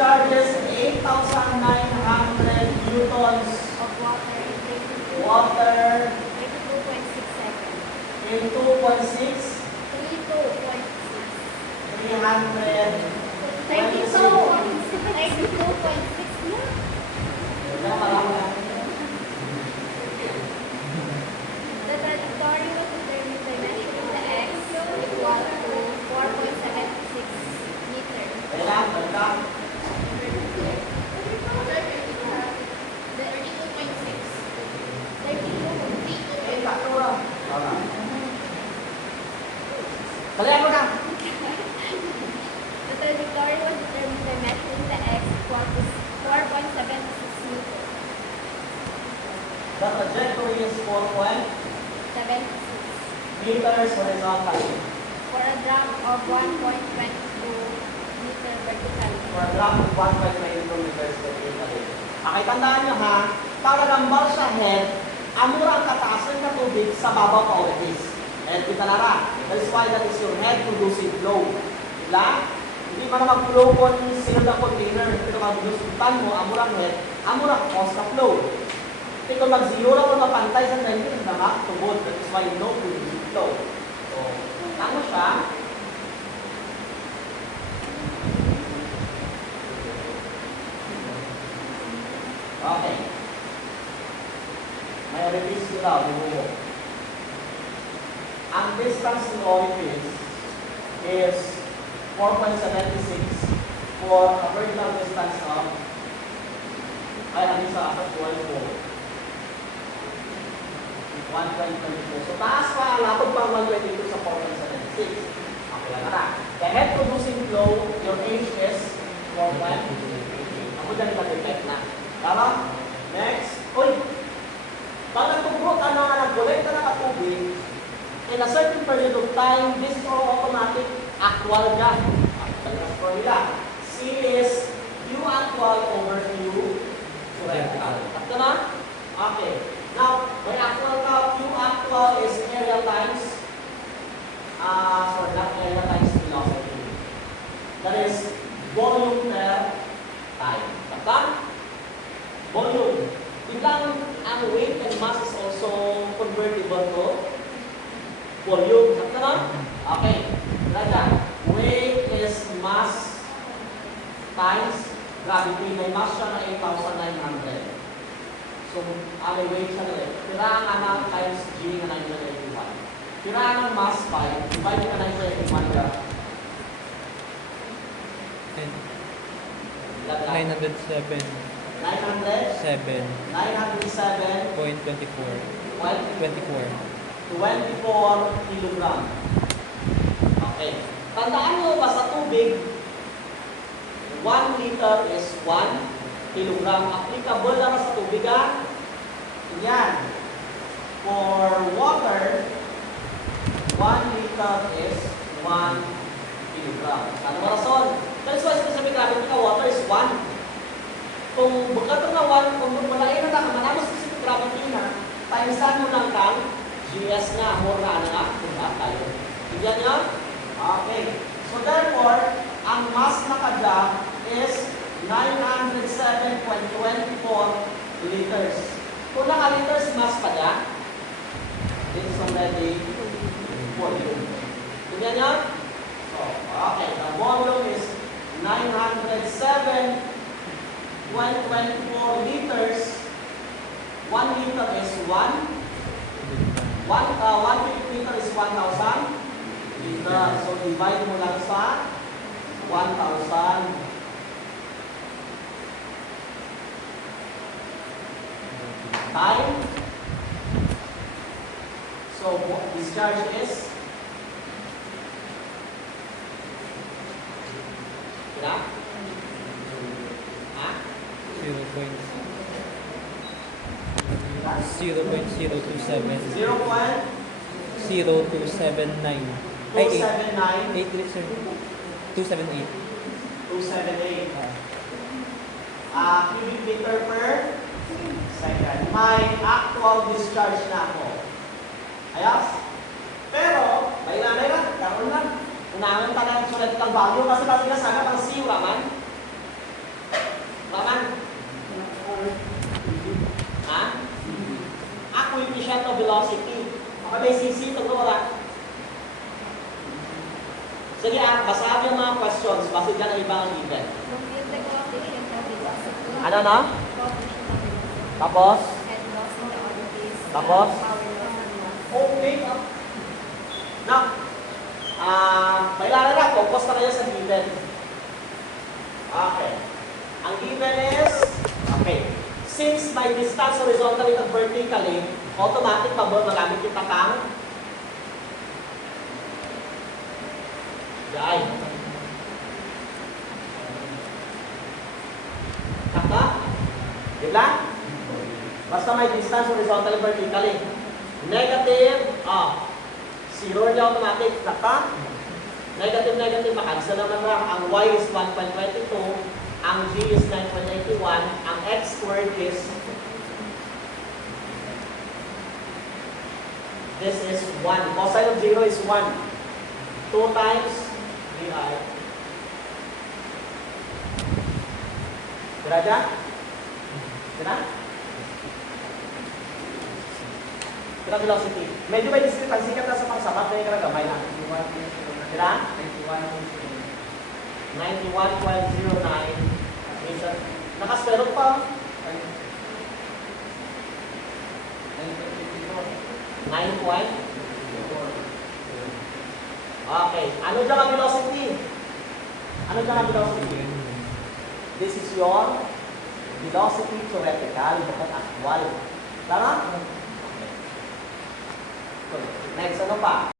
discharges 8,900 newtons of water water in 32.6 seconds. in 2.6, 32.6. 32.6 na. The trajectory was determined by measuring the x equal to 4.76 meters. Kailan? Kailan? 32.6. Kalian mo na. The trajectory was determined by measuring the x equal to 4.76 meters. The trajectory is 4.76 76. meters horizontally. For a drop of 1.22 meter vertically. For a drop of 1.22 meters vertically. Okay, tandaan nyo ha, taragambal sa head, amurang kataas ng katubig sa babaw pa orifice. Head kita lara. That is why that is your head conducive flow. Diba? Hindi man na mag-flow kung sealed ang container. Pero mag-conducive mo, amurang head, amurang cause na flow. Kasi kung mag-zero na kung mapantay sa trending, naman, tubod. That is why no conducive flow. So, ano siya? Okay. May orifice ko daw, bubuo. Ang distance ng orifice is 4.76 for a vertical distance of ay ang isa sa 12 1.22. So taas pa, lapod pa 122 sa 4.76. Okay lang na. The head producing flow, your H is 4.22. Ako dyan mag-effect na. Tama? Next. Uy! Pag nagtugro ka na nag-collecta na katubig, in a certain period of time, this is all automatic actual dyan. Talagang formula. C is Q actual over Q theoretical. Takto na? Okay. Now, by actual ka, Q actual is area times, sorry, not area times velocity. That is volume per time. Takta? Volume. Biglang ang weight and mass is also convertible to volume. Takta na? Okay. Raja, weight is mass times gravity. May mass siya na 8,900. So, may weight siya na rin. Tiraan ng times G na 981. Tiraan ng mass 5, divide ka 981 ka. 907. 907.24 kilogram. Okay. Tandaan mo ba sa tubig, 1 liter is 1 kilogram. Applicable lang sa tubig ha. Yan. For water, 1 liter is 1 kilogram. Ano ba rason? That's why specific gravity ka, water is 1. Kung bukat na 1, kung malayo na ka, manamo specific gravity na, timesan mo lang kang GS nga, more na nga, diba tayo. Bigyan niya? Okay. So therefore, ang mass na kadya is 907.24 liters. Kung naka-liters mass pa niya, this is already volume. Bigyan niya? So, okay. The volume is 907.24 liters. 1 liter is 1. 1 liter is 1,000 liters. So, divide mo lang sa 1,000. Time. So, discharge is kira? Ha? 0.0279. 0.279 Ay, 8 liters. 278. 278 cubic meter per second. May actual discharge na ako. Ayos? Pero, may nanay na, karoon lang. Unangan tayo sulit kang value kasi sinasagat ang C raman. may sisi, ito wala. Sige basahin yung mga questions. Base dyan ang ibang given. Compute the coefficient of velocity. Ano na? Coefficient of velocity. Tapos? And loss in the orbit. Tapos? Power loss and loss. Okay. Now, kailangan na, focus na kayo sa given. Okay. Ang given is, okay, since my distance horizontally and vertically, automatic magamit kita kang Jai. Kaka? Diba? Basta may distance horizontally and vertically. Negative, zero niya automatic. Kaka? Negative, makansel naman lang. Ang y is 1.22, ang g is 9.81, ang x squared is, this is 1. Cosine of 0 is 1. 2 times vi. Kira dyan? Kira? Kira velocity. Medyo may discrepancy ka sa pangsapat na yung karagamay na. Kira? 91.09 meter. Nakasperot pa. 9 point. Okay. Ano dyan ang velocity? Ano dyan ang velocity? This is your velocity theoretical, bukan actual. Tama? Okay. Next, ano pa?